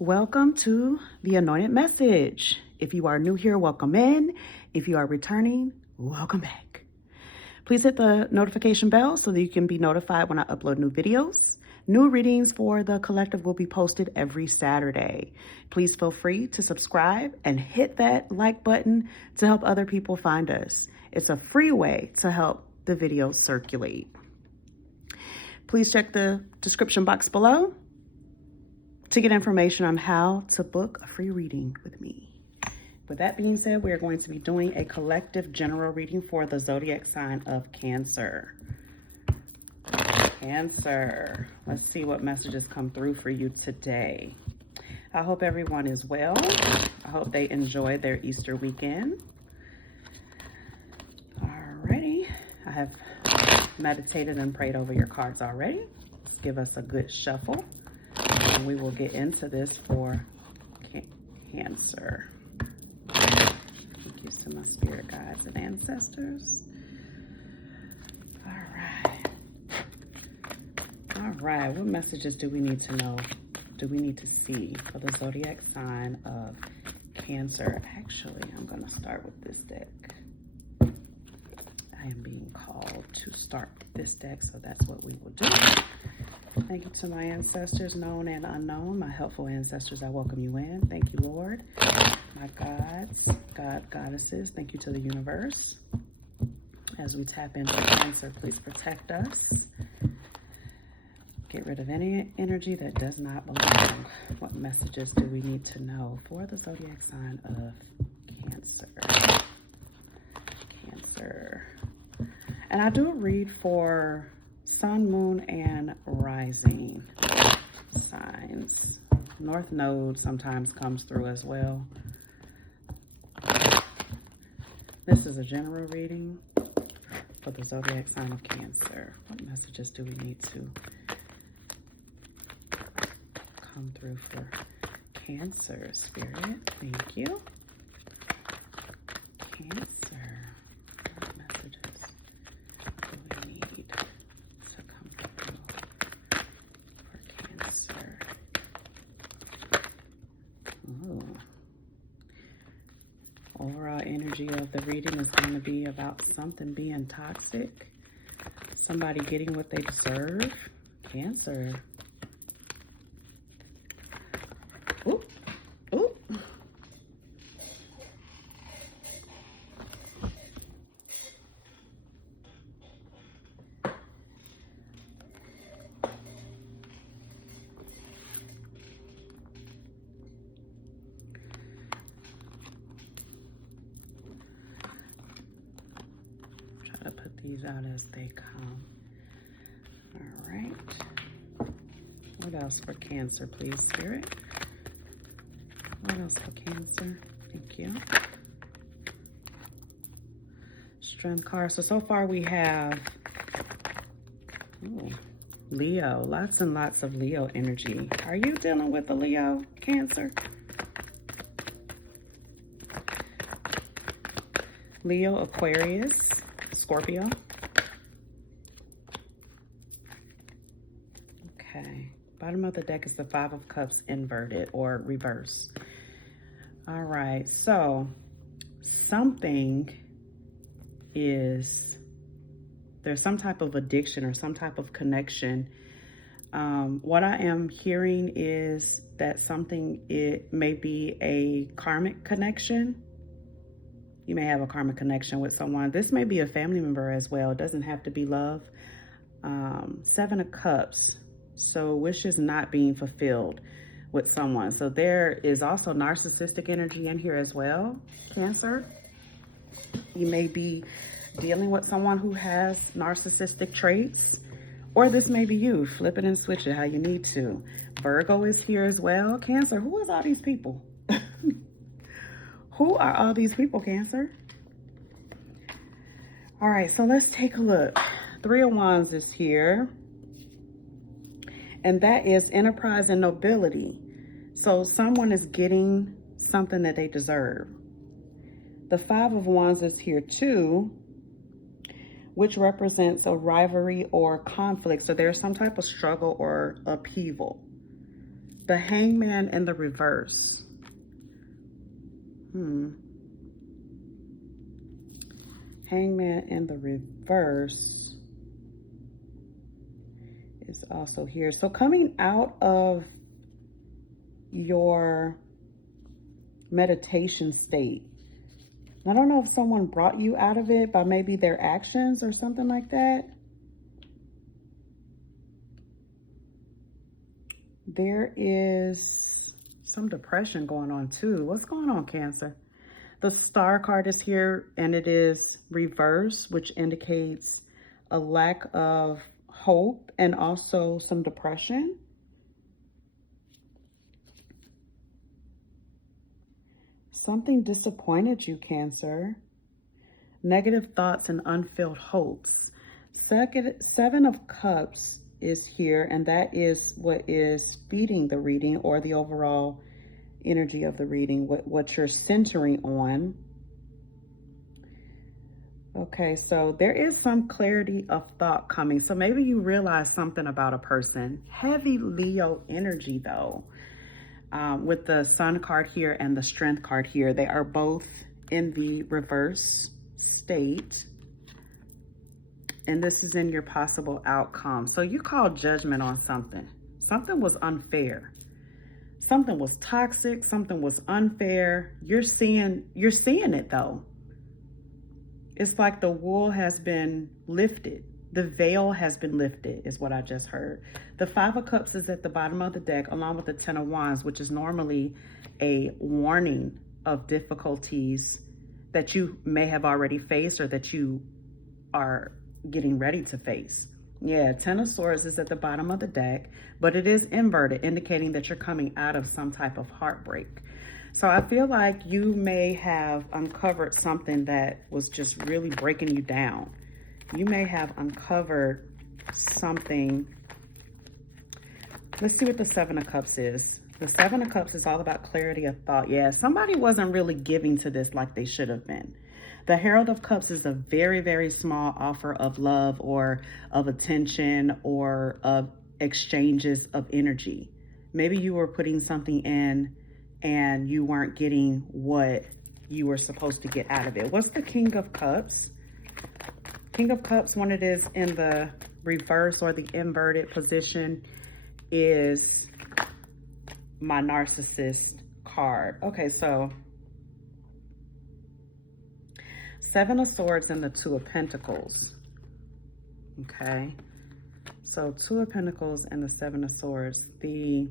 Welcome to the Anointed Message. If you are new here, welcome in. If you are returning, welcome back. Please hit the notification bell so that you can be notified when I upload new videos. New readings for the collective will be posted every Saturday. Please feel free to subscribe and hit that like button to help other people find us. It's a free way to help the videos circulate. Please check the description box below to get information on how to book a free reading with me. With that being said, we are going to be doing a collective general reading for the zodiac sign of Cancer. Cancer. Let's see what messages come through for you today. I hope everyone is well. I hope they enjoyed their Easter weekend. Alrighty. I have meditated and prayed over your cards already. Give us a good shuffle. And we will get into this for Cancer. Thank you to my spirit guides and ancestors. All right. What messages do we need to know? Do we need to see for the zodiac sign of Cancer? Actually, I'm going to start with this deck. I am being called to start with this deck, so that's what we will do. Thank you to my ancestors, known and unknown, my helpful ancestors, I welcome you in. Thank you, Lord. My gods, goddesses, thank you to the universe. As we tap into Cancer, please protect us. Get rid of any energy that does not belong. What messages do we need to know for the zodiac sign of Cancer? Cancer. And I do a read for Sun, Moon, and Rising signs. North Node sometimes comes through as well. This is a general reading for the zodiac sign of Cancer. What messages do we need to come through for Cancer, Spirit? Thank you. Cancer. What messages do we need to come through for Cancer? Ooh. Overall energy of the reading is going to be about something being toxic, somebody getting what they deserve. Cancer. Ooh, ooh. Try to put these out as they come. All right. What else for Cancer, please, Spirit? What else for Cancer? Thank you. Strength card. So far we have Leo. Lots and lots of Leo energy. Are you dealing with the Leo, Cancer? Leo, Aquarius, Scorpio. Okay. Bottom of the deck is the Five of Cups inverted or reverse. All right, so there's some type of addiction or some type of connection. What I am hearing is that it may be a karmic connection. You may have a karmic connection with someone. This may be a family member as well. It doesn't have to be love. Seven of Cups. So wishes not being fulfilled with someone. So there is also narcissistic energy in here as well, Cancer. You may be dealing with someone who has narcissistic traits, or this may be you. Flip it and switch it how you need to. Virgo is here as well. Cancer, who is all these people? Who are all these people, Cancer? All right, so let's take a look. Three of Wands is here. And that is enterprise and nobility. So someone is getting something that they deserve. The Five of Wands is here too, which represents a rivalry or conflict. So there's some type of struggle or upheaval. The Hangman in the reverse. Hangman in the reverse is also here. So coming out of your meditation state, I don't know if someone brought you out of it by maybe their actions or something like that. There is some depression going on too. What's going on, Cancer? The Star card is here and it is reverse, which indicates a lack of hope and also some depression. Something disappointed you, Cancer. Negative thoughts and unfilled hopes. Seven of Cups is here, and that is what is feeding the reading, or the overall energy of the reading, what you're centering on. Okay, so there is some clarity of thought coming. So maybe you realize something about a person. Heavy Leo energy though. With the Sun card here and the Strength card here, they are both in the reverse state. And this is in your possible outcome. So you call judgment on something. Something was unfair. Something was toxic. Something was unfair. You're seeing it though. It's like the wool has been lifted. The veil has been lifted is what I just heard. The Five of Cups is at the bottom of the deck along with the Ten of Wands, which is normally a warning of difficulties that you may have already faced or that you are getting ready to face. Yeah, Ten of Swords is at the bottom of the deck, but it is inverted, indicating that you're coming out of some type of heartbreak. So I feel like you may have uncovered something that was just really breaking you down. You may have uncovered something. Let's see what the Seven of Cups is. The Seven of Cups is all about clarity of thought. Yeah, somebody wasn't really giving to this like they should have been. The Herald of Cups is a very, very small offer of love or of attention or of exchanges of energy. Maybe you were putting something in and you weren't getting what you were supposed to get out of it. What's the King of Cups? King of Cups, when it is in the reverse or the inverted position, is my narcissist card. Okay, so Seven of Swords and the Two of Pentacles. Okay, so Two of Pentacles and the Seven of Swords. The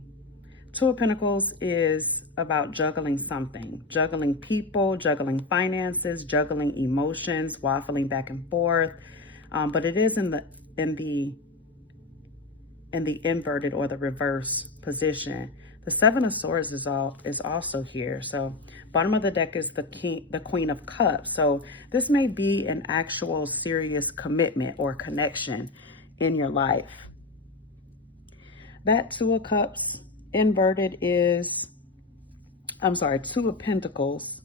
Two of Pentacles is about juggling something, juggling people, juggling finances, juggling emotions, waffling back and forth. But it is in the inverted or the reverse position. The Seven of Swords is also here. So bottom of the deck is the Queen of Cups. So this may be an actual serious commitment or connection in your life. That Two of Cups inverted is, I'm sorry, Two of Pentacles,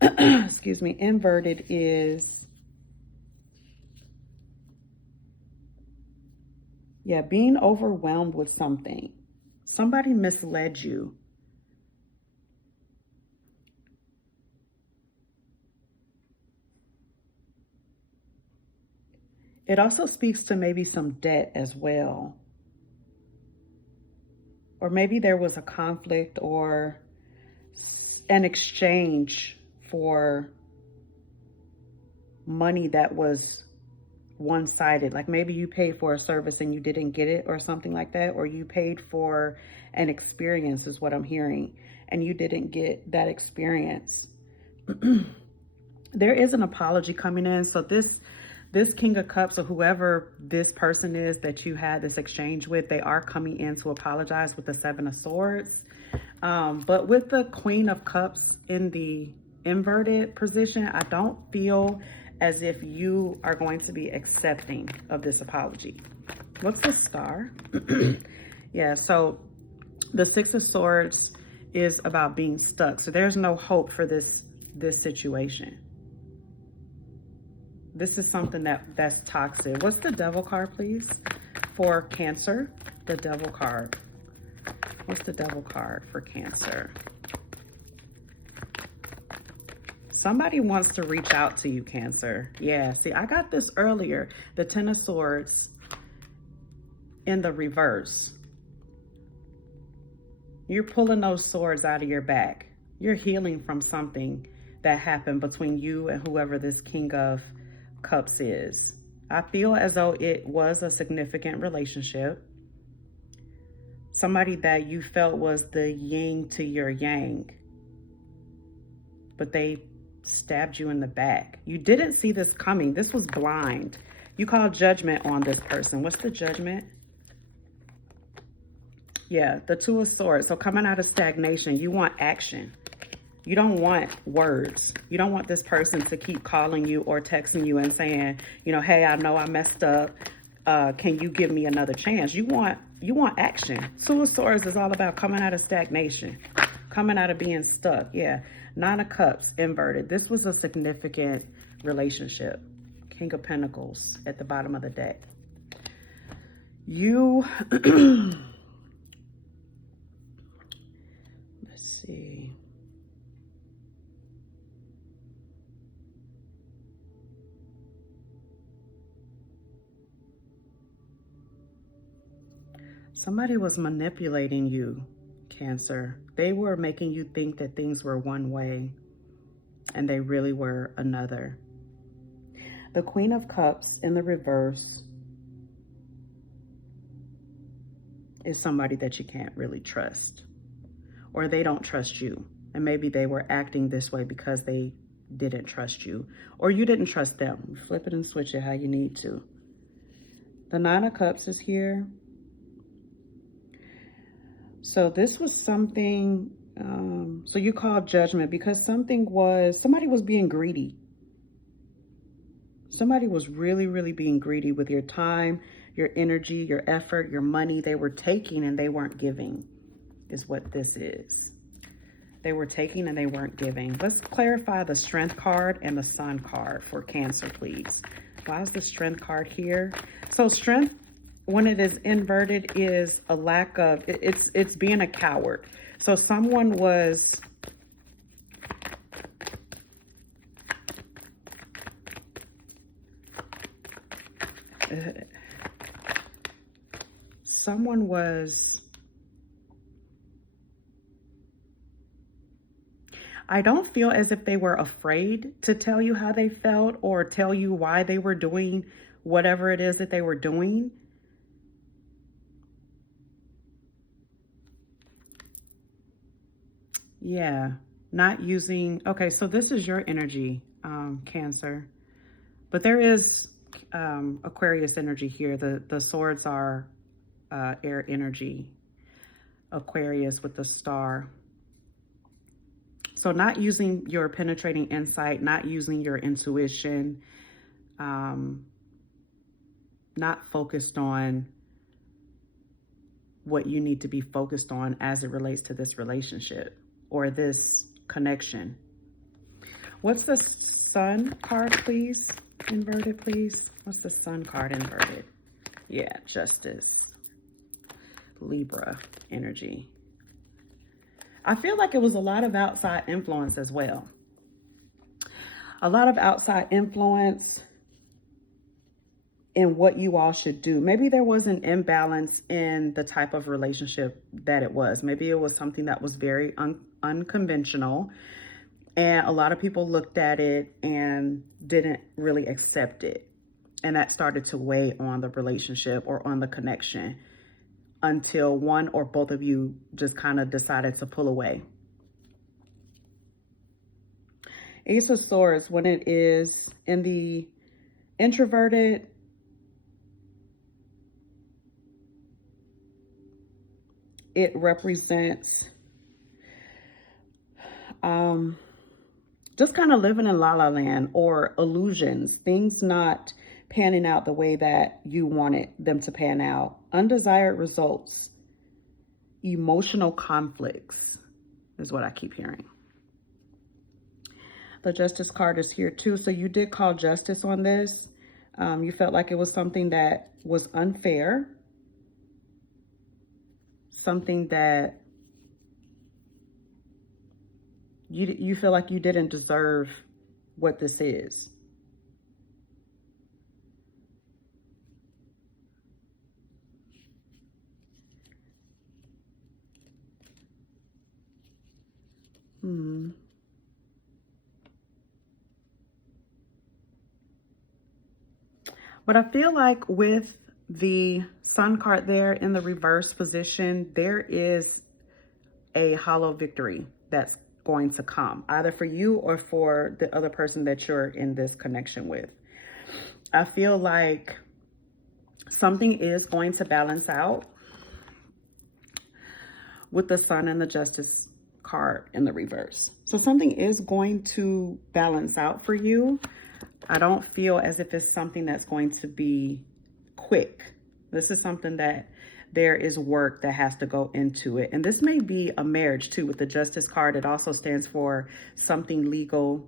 excuse me, inverted is, yeah, being overwhelmed with something. Somebody misled you. It also speaks to maybe some debt as well. Or maybe there was a conflict or an exchange for money that was one-sided. Like maybe you paid for a service and you didn't get it or something like that. Or you paid for an experience is what I'm hearing, and you didn't get that experience. There is an apology coming in. So this King of Cups, or whoever this person is that you had this exchange with, they are coming in to apologize with the Seven of Swords. But with the Queen of Cups in the inverted position, I don't feel as if you are going to be accepting of this apology. What's the Star? Yeah, so the Six of Swords is about being stuck. So there's no hope for this situation. This is something that's toxic. What's the Devil card, please? For Cancer, the Devil card. What's the Devil card for Cancer? Somebody wants to reach out to you, Cancer. Yeah, see, I got this earlier. The Ten of Swords in the reverse. You're pulling those swords out of your back. You're healing from something that happened between you and whoever this King of Cups is. I feel as though it was a significant relationship. Somebody that you felt was the yin to your yang, but they stabbed you in the back. You didn't see this coming. This was blind. You called judgment on this person. What's the judgment? Yeah, the Two of Swords. So coming out of stagnation, you want action. You don't want words. You don't want this person to keep calling you or texting you and saying, you know, hey, I know I messed up. Can you give me another chance? You want action. Two of Swords is all about coming out of stagnation, coming out of being stuck. Yeah. Nine of Cups inverted. This was a significant relationship. King of Pentacles at the bottom of the deck. You, let's see. Somebody was manipulating you, Cancer. They were making you think that things were one way and they really were another. The Queen of Cups in the reverse is somebody that you can't really trust, or they don't trust you. And maybe they were acting this way because they didn't trust you, or you didn't trust them. Flip it and switch it how you need to. The Nine of Cups is here. So this was something, so you called judgment because somebody was being greedy. Somebody was really, really being greedy with your time, your energy, your effort, your money. They were taking and they weren't giving, is what this is. They were taking and they weren't giving. Let's clarify the Strength card and the Sun card for Cancer, please. Why is the Strength card here? So Strength, when it is inverted, is a lack of, it's being a coward. So someone was, I don't feel as if they were afraid to tell you how they felt or tell you why they were doing whatever it is that they were doing. Yeah, not using, okay, so this is your energy, Cancer. But there is Aquarius energy here. The swords are air energy. Aquarius with the star. So not using your penetrating insight, not using your intuition, not focused on what you need to be focused on as it relates to this relationship or this connection. What's the Sun card, please? Inverted, please. What's the Sun card inverted? Yeah, Justice. Libra energy. I feel like it was a lot of outside influence as well. A lot of outside influence in what you all should do. Maybe there was an imbalance in the type of relationship that it was. Maybe it was something that was very unconventional. And a lot of people looked at it and didn't really accept it. And that started to weigh on the relationship or on the connection until one or both of you just kind of decided to pull away. Ace of Swords, when it is in the introverted, it represents just kind of living in la la land or illusions, things not panning out the way that you wanted them to pan out, undesired results, emotional conflicts is what I keep hearing. The Justice card is here too. So you did call justice on this. You felt like it was something that was unfair. something that you feel like you didn't deserve what this is. But I feel like with the Sun card there in the reverse position, there is a hollow victory that's going to come, either for you or for the other person that you're in this connection with. I feel like something is going to balance out with the Sun and the Justice card in the reverse. So something is going to balance out for you. I don't feel as if it's something that's going to be quick. This is something that there is work that has to go into it. And this may be a marriage too. With the Justice card, it also stands for something legal,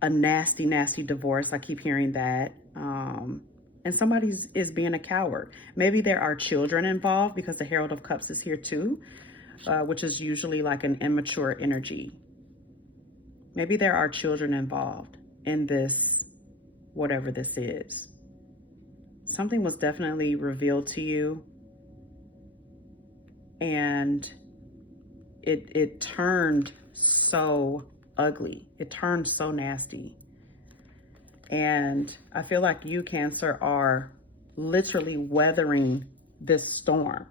a nasty, nasty divorce. I keep hearing that. And somebody is being a coward. Maybe there are children involved because the Herald of Cups is here too, which is usually like an immature energy. Maybe there are children involved in this, whatever this is. Something was definitely revealed to you, and it turned so ugly. It turned so nasty. And I feel like you, Cancer, are literally weathering this storm.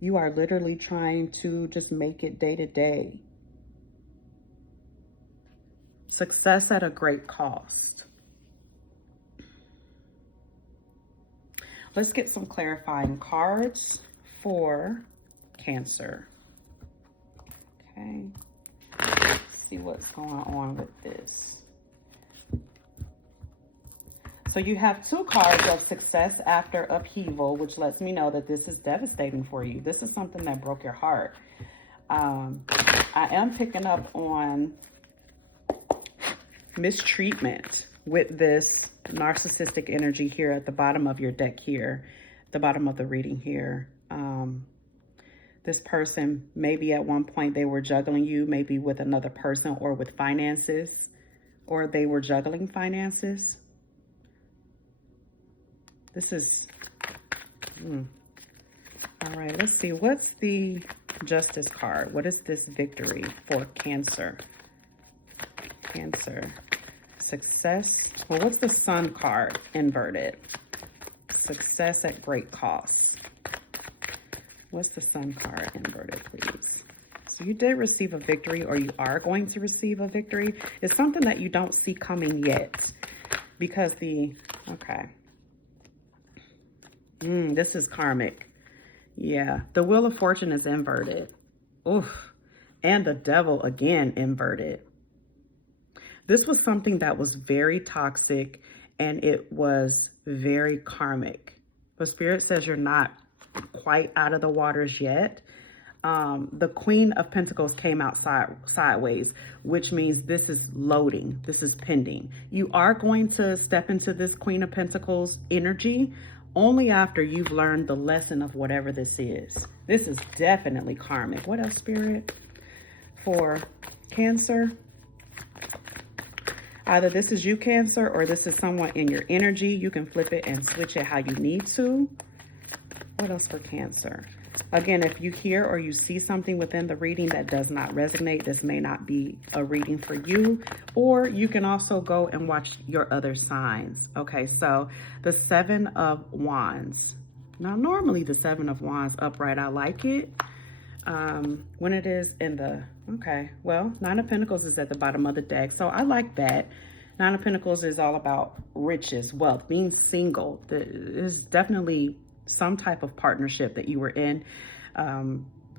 You are literally trying to just make it day to day. Success at a great cost. Let's get some clarifying cards for Cancer. Okay. Let's see what's going on with this. So you have two cards of success after upheaval, which lets me know that this is devastating for you. This is something that broke your heart. I am picking up on mistreatment with this narcissistic energy here at the bottom of your deck here, the bottom of the reading here. This person, maybe at one point they were juggling you, maybe with another person or with finances, or they were juggling finances. This is, all right, let's see. What's the Justice card? What is this victory for Cancer? Cancer. Success. Well, what's the Sun card inverted? Success at great cost. What's the Sun card inverted, please? So you did receive a victory, or you are going to receive a victory. It's something that you don't see coming yet, because okay. This is karmic. Yeah, the Wheel of Fortune is inverted. Oof. And the Devil again inverted. This was something that was very toxic, and it was very karmic. But Spirit says you're not quite out of the waters yet. The Queen of Pentacles came out sideways, which means this is loading. This is pending. You are going to step into this Queen of Pentacles energy only after you've learned the lesson of whatever this is. This is definitely karmic. What else, Spirit? For Cancer, either this is you, Cancer, or this is someone in your energy. You can flip it and switch it how you need to. What else for Cancer? Again, if you hear or you see something within the reading that does not resonate, this may not be a reading for you. Or you can also go and watch your other signs. Okay, so the Seven of Wands. Now, normally the Seven of Wands upright, I like it. When it is in the, okay, well, Nine of Pentacles is at the bottom of the deck, so I like that. Nine of Pentacles is all about riches, wealth, being single. There's definitely some type of partnership that you were in.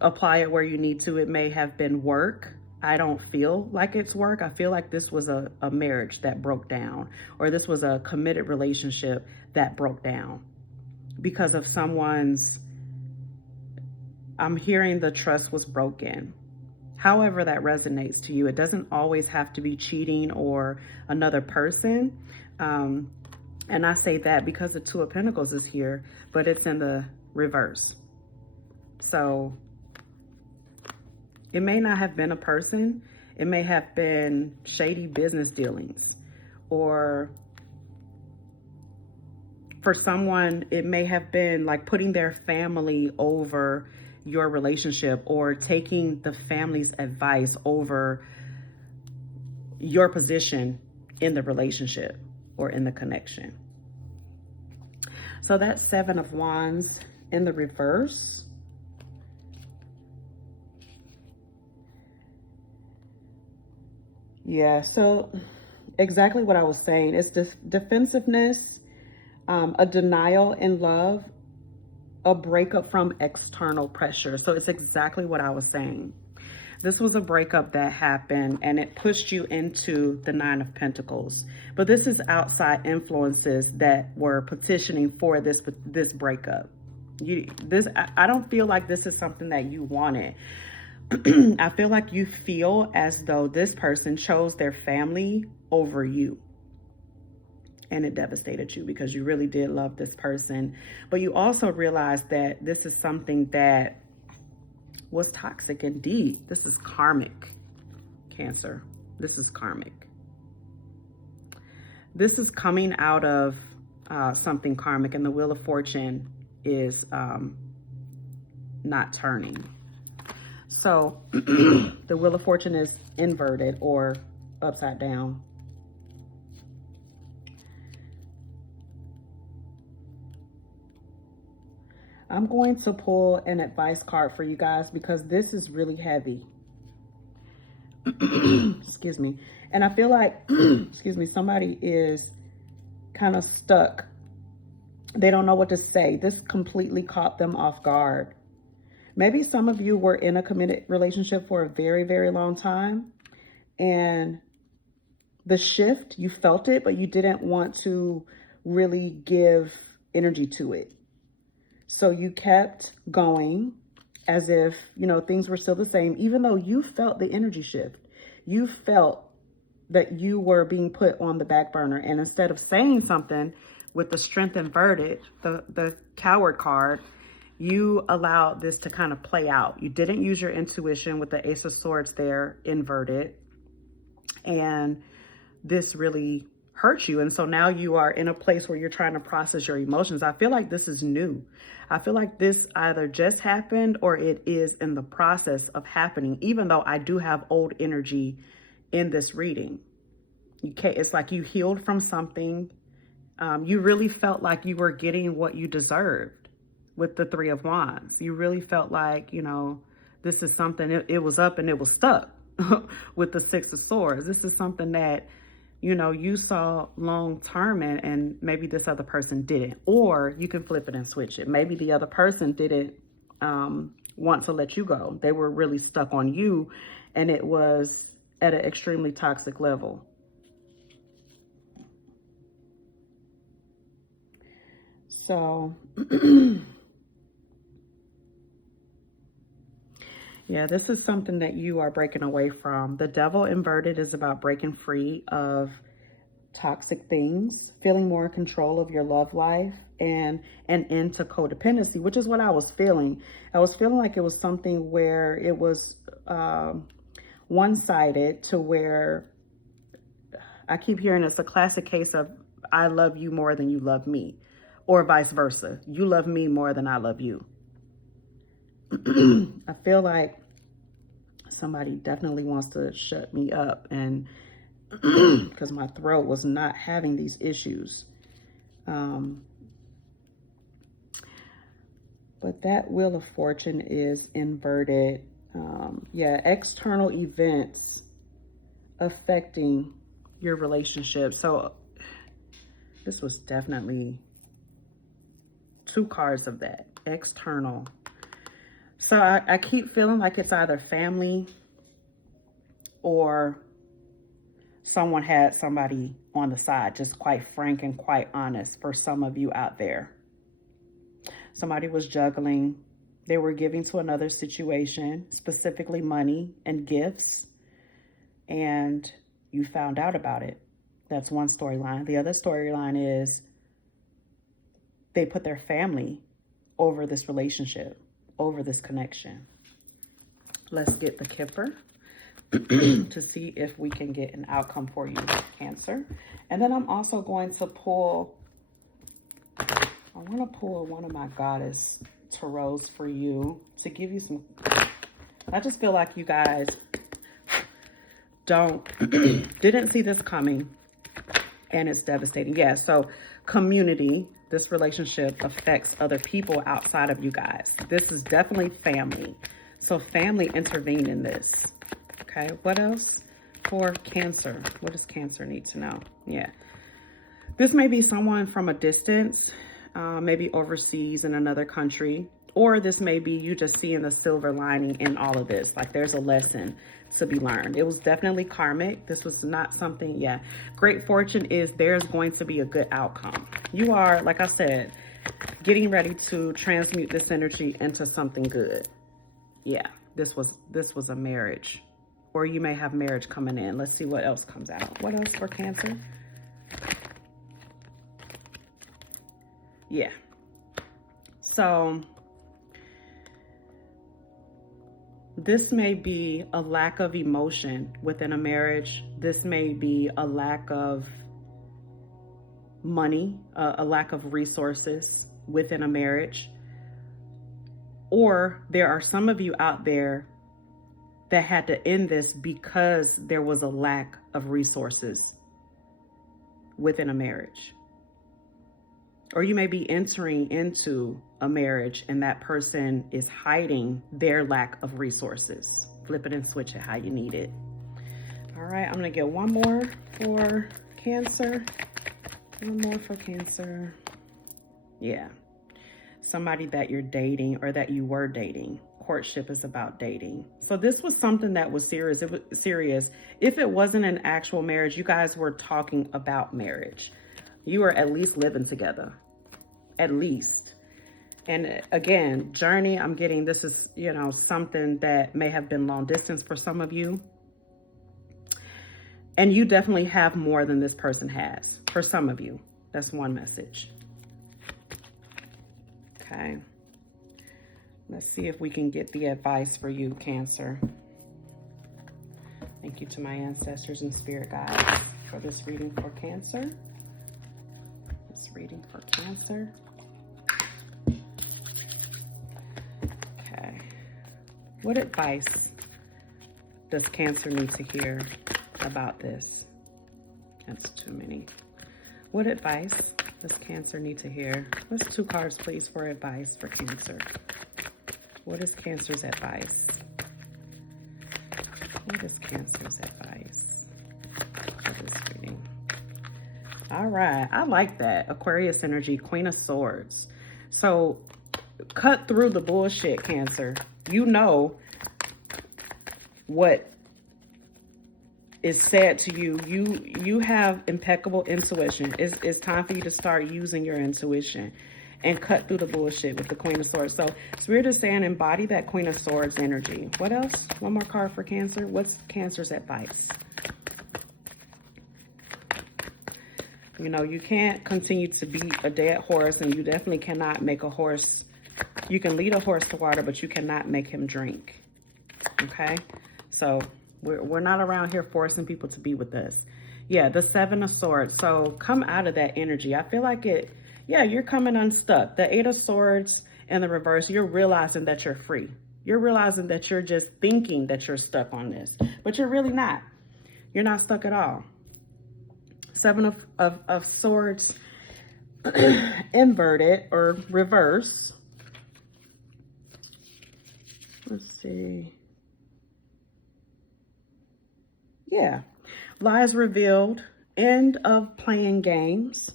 Apply it where you need to. It may have been work. I don't feel like it's work. I feel like this was a marriage that broke down, or this was a committed relationship that broke down because of someone's, I'm hearing the trust was broken. However that resonates to you, it doesn't always have to be cheating or another person. And I say that because the Two of Pentacles is here, but it's in the reverse. So it may not have been a person. It may have been shady business dealings, or for someone, it may have been like putting their family over your relationship, or taking the family's advice over your position in the relationship or in the connection. So that's 7 of Wands in the reverse. Yeah, so exactly what I was saying. It's this defensiveness, a denial in love, a breakup from external pressure. So it's exactly what I was saying. This was a breakup that happened and it pushed you into the 9 of Pentacles. But this is outside influences that were petitioning for this breakup. I don't feel like this is something that you wanted. I feel like you feel as though this person chose their family over you. And it devastated you because you really did love this person. But you also realized that this is something that was toxic indeed. This is karmic, Cancer. This is karmic. This is coming out of something karmic, and the Wheel of Fortune is not turning. So the Wheel of Fortune is inverted or upside down. I'm going to pull an advice card for you guys because this is really heavy. Excuse me. And I feel like, excuse me, somebody is kind of stuck. They don't know what to say. This completely caught them off guard. Maybe some of you were in a committed relationship for a very, very long time. And the shift, you felt it, but you didn't want to really give energy to it. So you kept going as if, you know, things were still the same, even though you felt the energy shift. You felt that you were being put on the back burner. And instead of saying something with the Strength inverted, the Coward card, you allowed this to kind of play out. You didn't use your intuition with the Ace of Swords there inverted. And this really hurt you. And so now you are in a place where you're trying to process your emotions. I feel like this is new. I feel like this either just happened or it is in the process of happening, even though I do have old energy in this reading. It's like you healed from something. You really felt like you were getting what you deserved with the 3 of Wands. You really felt like, you know, this is something, it was up and it was stuck with the 6 of Swords. This is something that, you know, you saw long term and maybe this other person didn't. Or you can flip it and switch it. Maybe the other person didn't want to let you go. They were really stuck on you and it was at an extremely toxic level. So, yeah, this is something that you are breaking away from. The Devil inverted is about breaking free of toxic things, feeling more in control of your love life, and an end to codependency, which is what I was feeling. I was feeling like it was something where it was one-sided, to where I keep hearing it's a classic case of I love you more than you love me, or vice versa. You love me more than I love you. I feel like somebody definitely wants to shut me up, and because my throat was not having these issues. But that Wheel of Fortune is inverted. Yeah, external events affecting your relationship. So this was definitely 2 cards of that, external. So I keep feeling like it's either family or someone had somebody on the side, just quite frank and quite honest for some of you out there. Somebody was juggling. They were giving to another situation, specifically money and gifts, and you found out about it. That's one storyline. The other storyline is they put their family over this relationship, over this connection. Let's get the Kipper to see if we can get an outcome for you, Cancer. And then I'm also going to pull, I want to pull one of my goddess tarots for you to give you some, I just feel like you guys didn't see this coming, and it's devastating. Yeah, so community, this relationship affects other people outside of you guys. This is definitely family. So family intervene in this. Okay, what else for Cancer? What does Cancer need to know? Yeah, this may be someone from a distance, maybe overseas in another country, or this may be you just seeing the silver lining in all of this. Like there's a lesson to be learned. It was definitely karmic. This was not something, yeah. Great fortune is there's going to be a good outcome. You are, like I said, getting ready to transmute this energy into something good. Yeah, this was a marriage. Or you may have marriage coming in. Let's see what else comes out. What else for Cancer? Yeah. So this may be a lack of emotion within a marriage. This may be a lack of money, a lack of resources within a marriage. Or there are some of you out there that had to end this because there was a lack of resources within a marriage. Or you may be entering into a marriage and that person is hiding their lack of resources. Flip it and switch it how you need it. All right, I'm gonna get one more for Cancer. One more for Cancer. Yeah. Somebody that you're dating or that you were dating. Courtship is about dating. So this was something that was serious. It was serious. If it wasn't an actual marriage, you guys were talking about marriage. You are at least living together, at least. And again, journey, I'm getting, this is, you know, something that may have been long distance for some of you. And you definitely have more than this person has for some of you. That's one message. Okay. Let's see if we can get the advice for you, Cancer. Thank you to my ancestors and spirit guides for this reading for Cancer. Reading for Cancer. Okay. What advice does Cancer need to hear about this? That's too many. What advice does Cancer need to hear? Let's 2 cards, please, for advice for Cancer. What is Cancer's advice? What is Cancer's advice for this reading? All right, I like that. Aquarius energy, Queen of Swords. So cut through the bullshit, Cancer. You know what is said to you. You have impeccable intuition. It's time for you to start using your intuition and cut through the bullshit with the Queen of Swords. So Spirit is saying embody that Queen of Swords energy. What else? One more card for Cancer. What's Cancer's advice? You know, you can't continue to beat a dead horse, and you definitely cannot make a horse. You can lead a horse to water, but you cannot make him drink. Okay? So we're not around here forcing people to be with us. Yeah, the 7 of Swords. So come out of that energy. I feel like it, yeah, you're coming unstuck. The 8 of Swords in the reverse, you're realizing that you're free. You're realizing that you're just thinking that you're stuck on this, but you're really not. You're not stuck at all. 7 of Swords inverted or reverse. Let's see. Yeah. Lies revealed. End of playing games.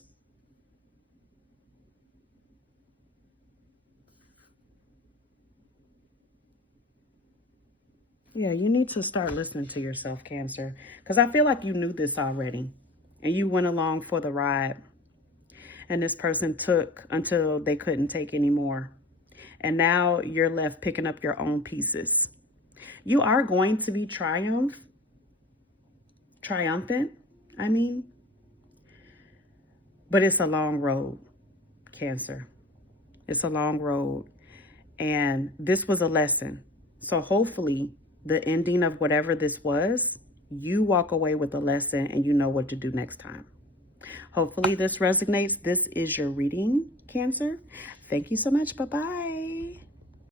Yeah, you need to start listening to yourself, Cancer. Because I feel like you knew this already. And you went along for the ride. And this person took until they couldn't take anymore. And now you're left picking up your own pieces. You are going to be triumphant, I mean. But it's a long road, Cancer. It's a long road. And this was a lesson. So hopefully the ending of whatever this was, you walk away with a lesson and you know what to do next time. Hopefully this resonates. This is your reading, Cancer. Thank you so much. Bye-bye.